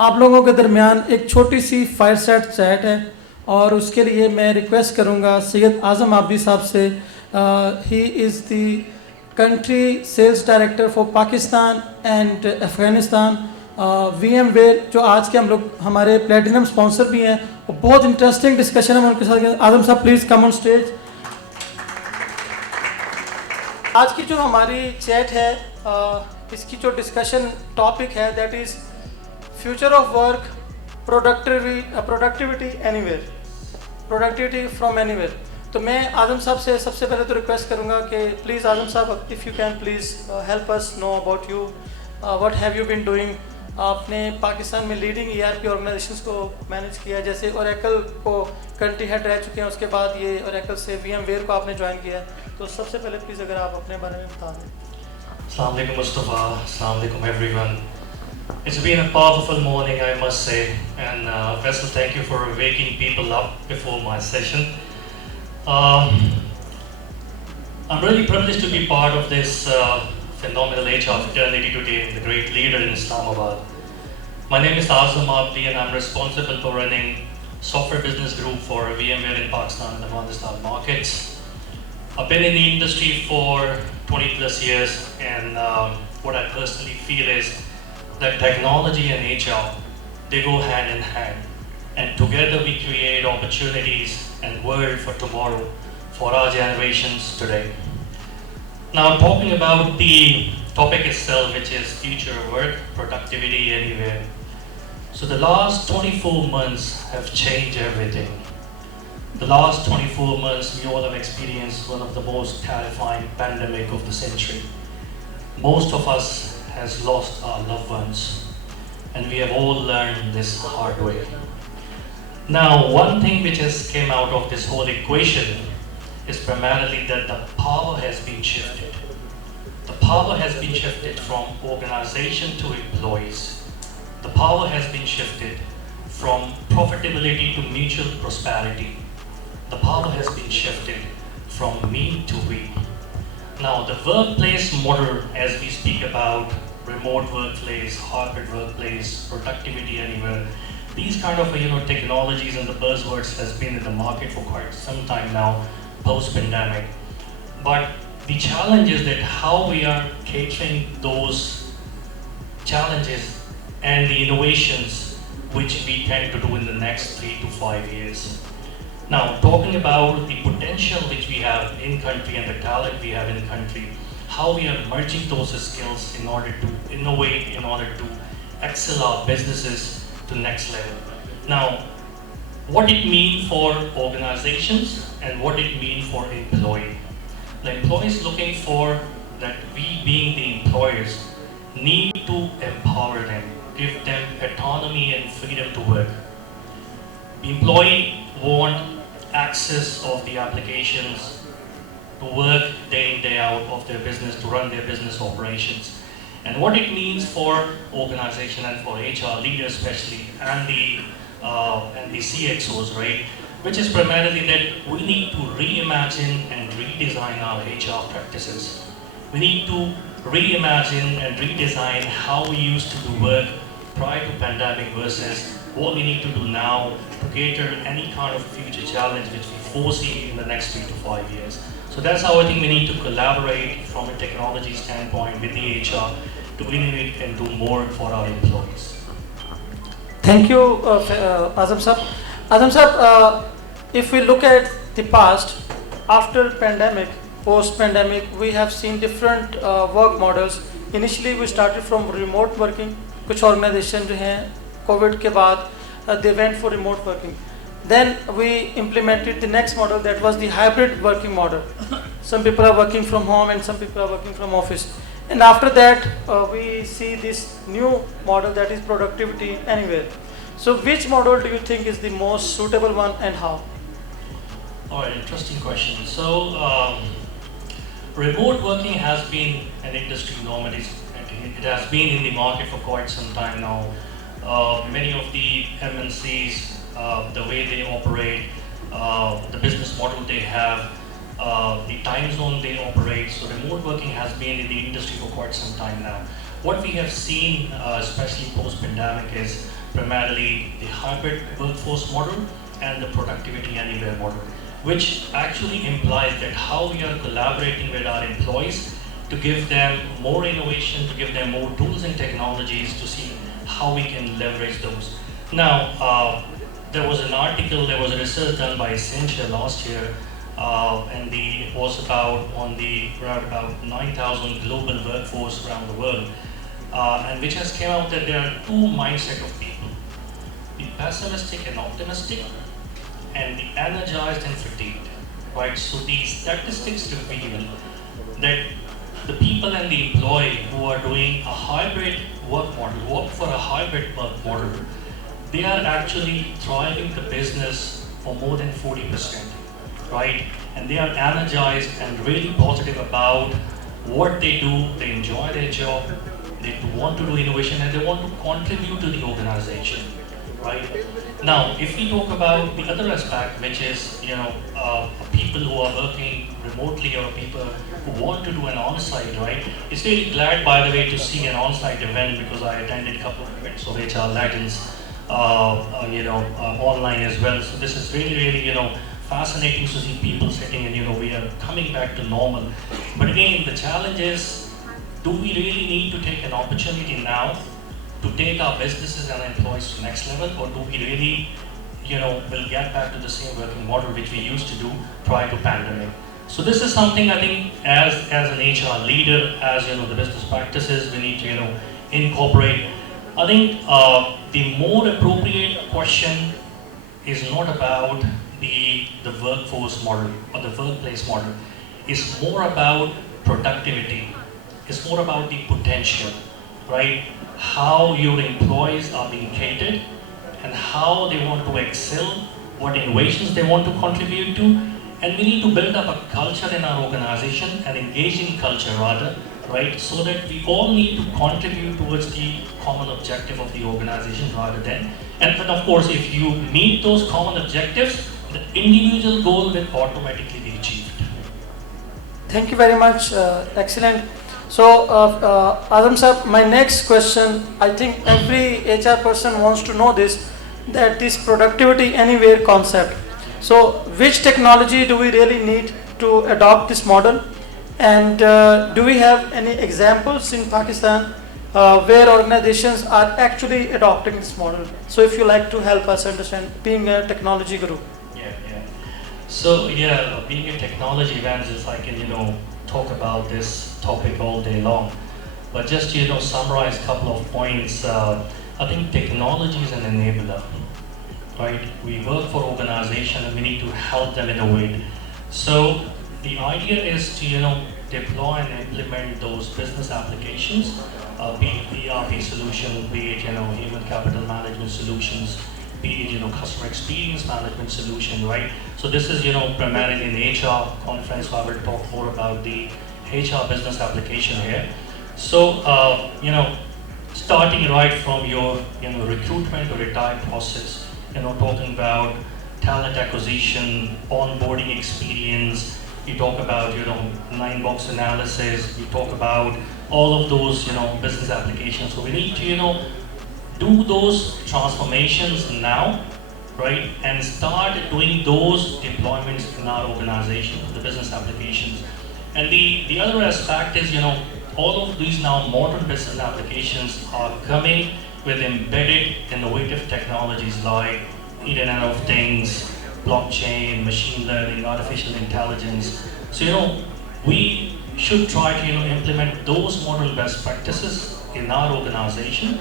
आप लोगों के दरमियान एक छोटी सी फायरसेट चैट है और उसके लिए मैं रिक्वेस्ट करूंगा सैयद आज़म आबिदी साहब से। He is the country sales director for Pakistan and Afghanistan VMware, जो आज के हम लोग हमारे प्लेटिनम स्पॉन्सर भी हैं। और बहुत इंटरेस्टिंग डिस्कशन है उनके साथ। आज़म साहब प्लीज़ कम ऑन स्टेज। आज की जो हमारी चैट है इसकी जो डिस्कशन टॉपिक है that is future of work, productivity anywhere, productivity from anywhere. तो मैं आज़म साहब से सबसे पहले तो रिक्वेस्ट करूंगा कि प्लीज़ आज़म साहब if you can please help us know about you, what have you been doing. आपने पाकिस्तान में लीडिंग ERP ऑर्गेनाइजेशंस को मैनेज किया, जैसे ओरेकल को कंट्री हेड रह चुके हैं, उसके बाद ये ओरेकल से VMware को आपने ज्वाइन किया है। तो सबसे पहले प्लीज़ अगर आप अपने बारे में बता दें। Assalamu alaikum Mustafa, assalamu alaikum everyone. It's been a powerful morning, I must say, and first of all, thank you for waking people up before my session. I'm really privileged to be part of this phenomenal HR fraternity today, the great leader in Islamabad. My name is Azam Abidi and I'm responsible for running software business group for VMware in Pakistan and Afghanistan markets. I've been in the industry for 20 plus years, and what I personally feel is that technology and HR, they go hand in hand, and together we create opportunities and world for tomorrow for our generations today. Now, talking about the topic itself, which is future work, productivity anywhere. So the last 24 months have changed everything. The last 24 months, we all have experienced one of the most terrifying pandemic of the century. Most of us has lost our loved ones, and we have all learned this hard way. Now, one thing which has came out of this whole equation is primarily that the power has been shifted. The power has been shifted from organization to employees. The power has been shifted from profitability to mutual prosperity. The power has been shifted from me to we. Now, the workplace model, as we speak about remote workplace, hybrid workplace, productivity anywhere, these kind of technologies and the buzzwords has been in the market for quite some time now, post-pandemic. But the challenge is that how we are catering those challenges and the innovations which we tend to do in the next 3 to 5 years. Now, talking about the potential which we have in country and the talent we have in country, how we are merging those skills in order to innovate, in order to excel our businesses to next level. Now, what it means for organizations and what it means for employee. The employees looking for that we being the employers need to empower them, give them autonomy and freedom to work. The employee want access of the applications to work day in, day out of their business, to run their business operations. And what it means for organization and for HR leaders especially, and the CXOs, right? Which is primarily that we need to reimagine and redesign our HR practices. We need to reimagine and redesign how we used to do work prior to pandemic versus what we need to do now to cater any kind of future challenge which we foresee in the next 3 to 5 years. So that's how I think we need to collaborate from a technology standpoint with the HR to innovate and do more for our employees. Thank you, Azam Sahab. Azam Sahab, if we look at the past, after pandemic, post-pandemic, we have seen different work models. Initially, we started from remote working. कुछ organization जो हैं COVID के बाद they went for remote working. Then we implemented the next model, that was the hybrid working model. Some people are working from home and some people are working from office. And after that, we see this new model, that is productivity anywhere. So which model do you think is the most suitable one and how? All right, interesting question. So remote working has been an industry norm. It has been in the market for quite some time now. Many of the MNCs, the way they operate, the business model they have, the time zone they operate. So remote working has been in the industry for quite some time now. What we have seen, especially post-pandemic, is primarily the hybrid workforce model and the productivity anywhere model, which actually implies that how we are collaborating with our employees to give them more innovation, to give them more tools and technologies to see how we can leverage those. Now, there was an article, there was a research done by Accenture last year, and it was about around about 9,000 global workforce around the world, and which has came out that there are two mindset of people: the pessimistic and optimistic, and the energized and fatigued. Right. So the statistics reveal that the people and the employee who are doing a hybrid work model, who opt for a hybrid work model, they are actually thriving the business for more than 40%, right? And they are energized and really positive about what they do. They enjoy their job, they want to do innovation, and they want to contribute to the organization, right? Now, if we talk about the other aspect, which is, people who are working remotely or people who want to do an on-site, right? It's really glad, by the way, to see an on-site event, because I attended a couple of events of HR Legends, online as well. So this is really, really, fascinating to see people sitting and, we are coming back to normal. But again, the challenge is, do we really need to take an opportunity now to take our businesses and employees to the next level, or do we really, will get back to the same working model which we used to do prior to pandemic? So this is something I think as an HR leader, as the business practices, we need to incorporate. I think the more appropriate question is not about the workforce model or the workplace model. It's more about productivity. It's more about the potential, right? How your employees are being treated and how they want to excel, what innovations they want to contribute to. And we need to build up a culture in our organization, an engaging culture rather, right? So that we all need to contribute towards the common objective of the organization rather than, and then of course, if you meet those common objectives, the individual goal will automatically be achieved. Thank you very much. Excellent. So, Azam sir, my next question, I think every HR person wants to know that this productivity anywhere concept. So, which technology do we really need to adopt this model? And do we have any examples in Pakistan where organizations are actually adopting this model? So, if you like to help us understand, being a technology guru. So being a technology evangelist, I can talk about this topic all day long. But just summarize a couple of points. I think technology is an enabler, right? We work for organizations and we need to help them innovate. So the idea is to deploy and implement those business applications, be it ERP solution, be it human capital management solutions, be it customer experience management solution, right? So this is primarily an HR conference, so I will talk more about the HR business application here. So starting right from your recruitment or retire process, talking about talent acquisition, onboarding experience. You talk about 9-box analysis. You talk about all of those business applications. So we need to do those transformations now, right, and start doing those deployments in our organization, the business applications. And the other aspect is, all of these now modern business applications are coming with embedded innovative technologies like Internet of Things, blockchain, machine learning, artificial intelligence. So, we should try to implement those model best practices in our organization,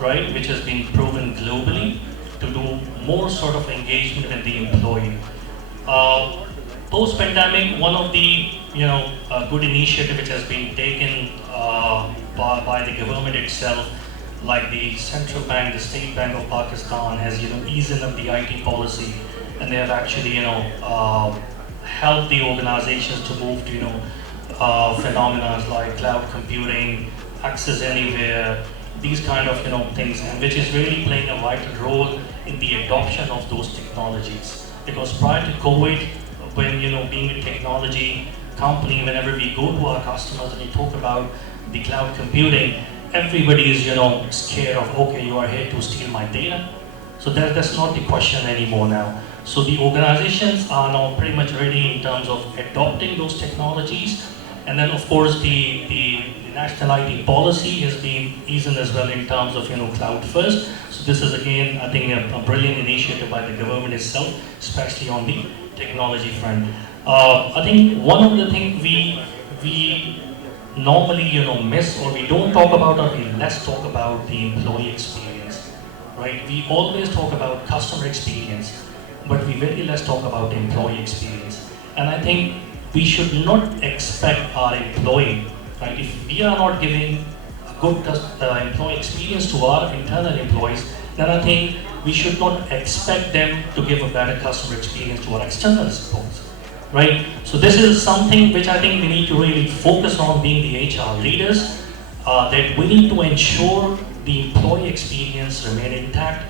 right, which has been proven globally to do more sort of engagement with the employee. Post-pandemic, one of the good initiative which has been taken by the government itself, like the central bank, the State Bank of Pakistan has eased up the IT policy, and they have actually helped the organizations to move to phenomena like cloud computing, access anywhere, these kind of things, and which is really playing a vital role in the adoption of those technologies. Because prior to COVID, when being a technology company, whenever we go to our customers and we talk about the cloud computing, everybody is, scared of, okay, you are here to steal my data. So that's not the question anymore now. So the organizations are now pretty much ready in terms of adopting those technologies. And then of course the national IT policy has been eased as well in terms of cloud first. So this is again, I think, a brilliant initiative by the government itself, especially on the technology front. I think one of the things we normally miss, or we don't talk about, or we less talk about the employee experience, right? We always talk about customer experience, but we very less talk about the employee experience. And I think we should not expect our employee, right? If we are not giving a good employee experience to our internal employees, then I think we should not expect them to give a better customer experience to our external employees, right? So this is something which I think we need to really focus on, being the HR leaders, that we need to ensure the employee experience remain intact.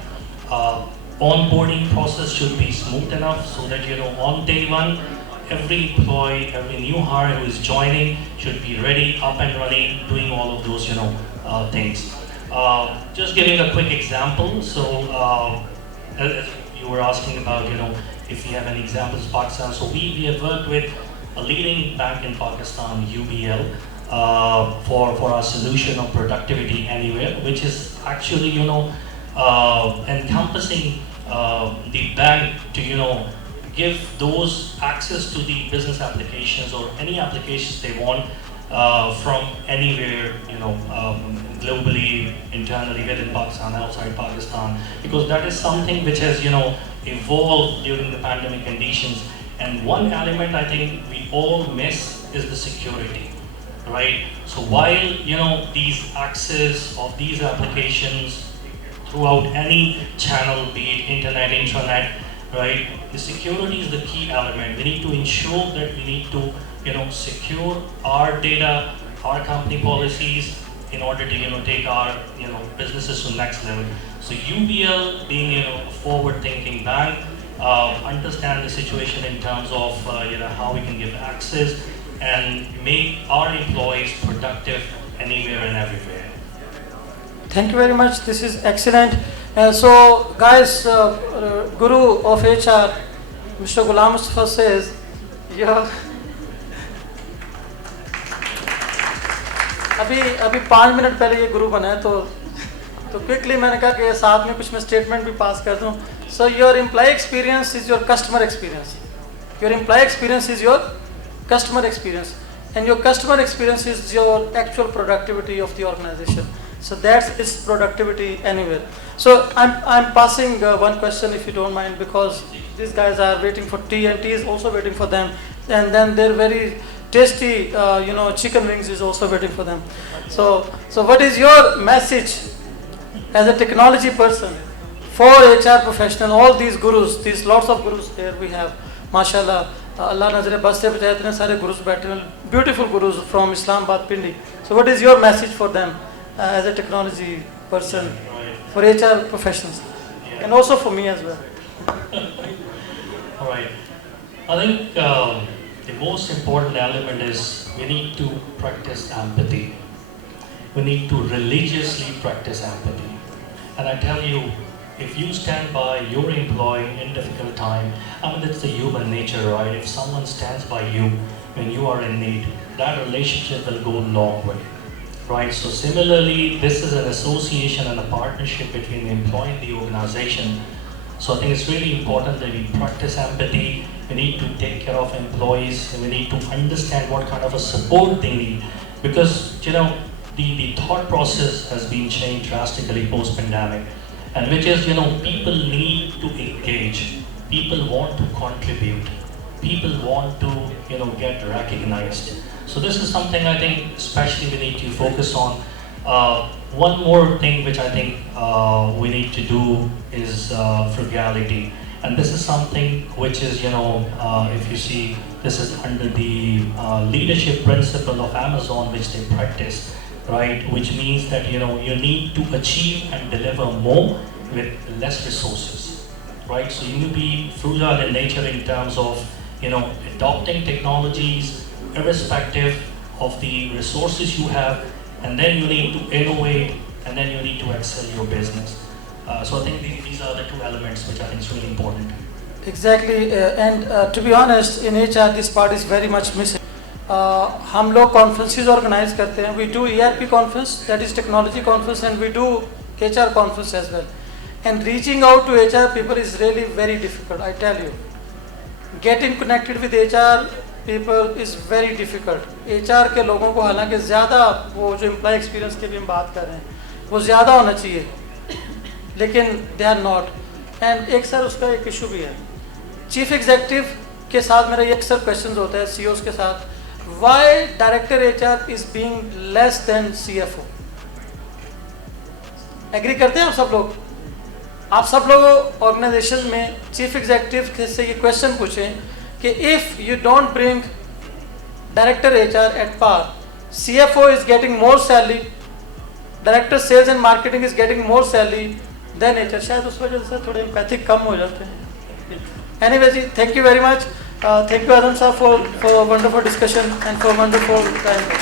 Onboarding process should be smooth enough so that on day one, every employee, every new hire who is joining should be ready, up and running, doing all of those things. Just giving a quick example. So as you were asking about if we have any examples of Pakistan. So we have worked with a leading bank in Pakistan, UBL, for our solution of productivity anywhere, which is actually encompassing the bank to give those access to the business applications or any applications they want from anywhere, globally, internally, within Pakistan, outside Pakistan, because that is something which has evolved during the pandemic conditions. And one element I think we all miss is the security, right? So while these access of these applications throughout any channel, be it internet, intranet, right? The security is the key element. We need to ensure that we need to, secure our data, our company policies, in order to, take our, businesses to the next level. So UBL, being, a forward-thinking bank, understand the situation in terms of, how we can give access and make our employees productive anywhere and everywhere. Thank you very much. This is excellent. So, guys, Guru of HR, Mr. Ghulam Mustafa says, yeah. अभी 5 minute पहले ये गुरु बना है तो quickly मैंने कहा कि साथ में कुछ मैं स्टेटमेंट भी पास कर दूं. So your employee experience is your customer experience. Your employee experience is your customer experience, and your customer experience is your actual productivity of the organization. So that's its productivity anywhere. So I'm passing one question, if you don't mind, because these guys are waiting for tea, and tea is also waiting for them, and then they're very tasty, chicken wings is also waiting for them. So what is your message as a technology person for HR professional? All these gurus, these lots of gurus here we have, mashallah. Allah nazare bas se bajaye itne sare gurus baithe hain, beautiful gurus from Islamabad, Pindi. So what is your message for them as a technology person, for HR professionals, and also for me as well? All right. I think the most important element is we need to practice empathy. We need to religiously practice empathy. And I tell you, if you stand by your employee in difficult time, it's the human nature, right? If someone stands by you when you are in need, that relationship will go a long way, right? So similarly, this is an association and a partnership between the employee and the organization. So I think it's really important that we practice empathy. We need to take care of employees, and we need to understand what kind of a support they need, because the thought process has been changed drastically post-pandemic, and which is people need to engage, people want to contribute, people want to get recognized. So this is something I think especially we need to focus on. One more thing which I think we need to do is frugality. And this is something which is, if you see, this is under the leadership principle of Amazon, which they practice, right? Which means that, you need to achieve and deliver more with less resources, right? So you need to be frugal in nature in terms of, adopting technologies irrespective of the resources you have, and then you need to innovate, and then you need to excel your business. So I think these are the two elements which I think is really important. Exactly, and to be honest, in HR this part is very much missing. हम लोग conferences organize करते हैं. We do ERP conference, that is technology conference, and we do HR conference as well. And reaching out to HR people is really very difficult, I tell you. Getting connected with HR people is very difficult. HR के लोगों को हालांकि ज़्यादा वो जो employee experience की भी हम बात कर रहे हैं वो ज़्यादा होना चाहिए, लेकिन they are not. And एक सर उसका एक issue भी है. चीफ एग्जीक्यूटिव के साथ मेरा ये अक्सर क्वेश्चन होता है सीईओ के साथ, why director HR is being less than CFO. Agree करते हैं आप सब लोग? आप सब लोग ऑर्गेनाइजेशन में चीफ एग्जीक्यूटिव से ये क्वेश्चन पूछें कि if you don't bring director HR at par, CFO is getting more salary, director sales and marketing is getting more salary than HR. शायद उस वजह से थोड़े एम्पैथिक कम हो जाते हैं. Anyway, thank you very much. Thank you, Azam sir, for wonderful discussion and for wonderful time.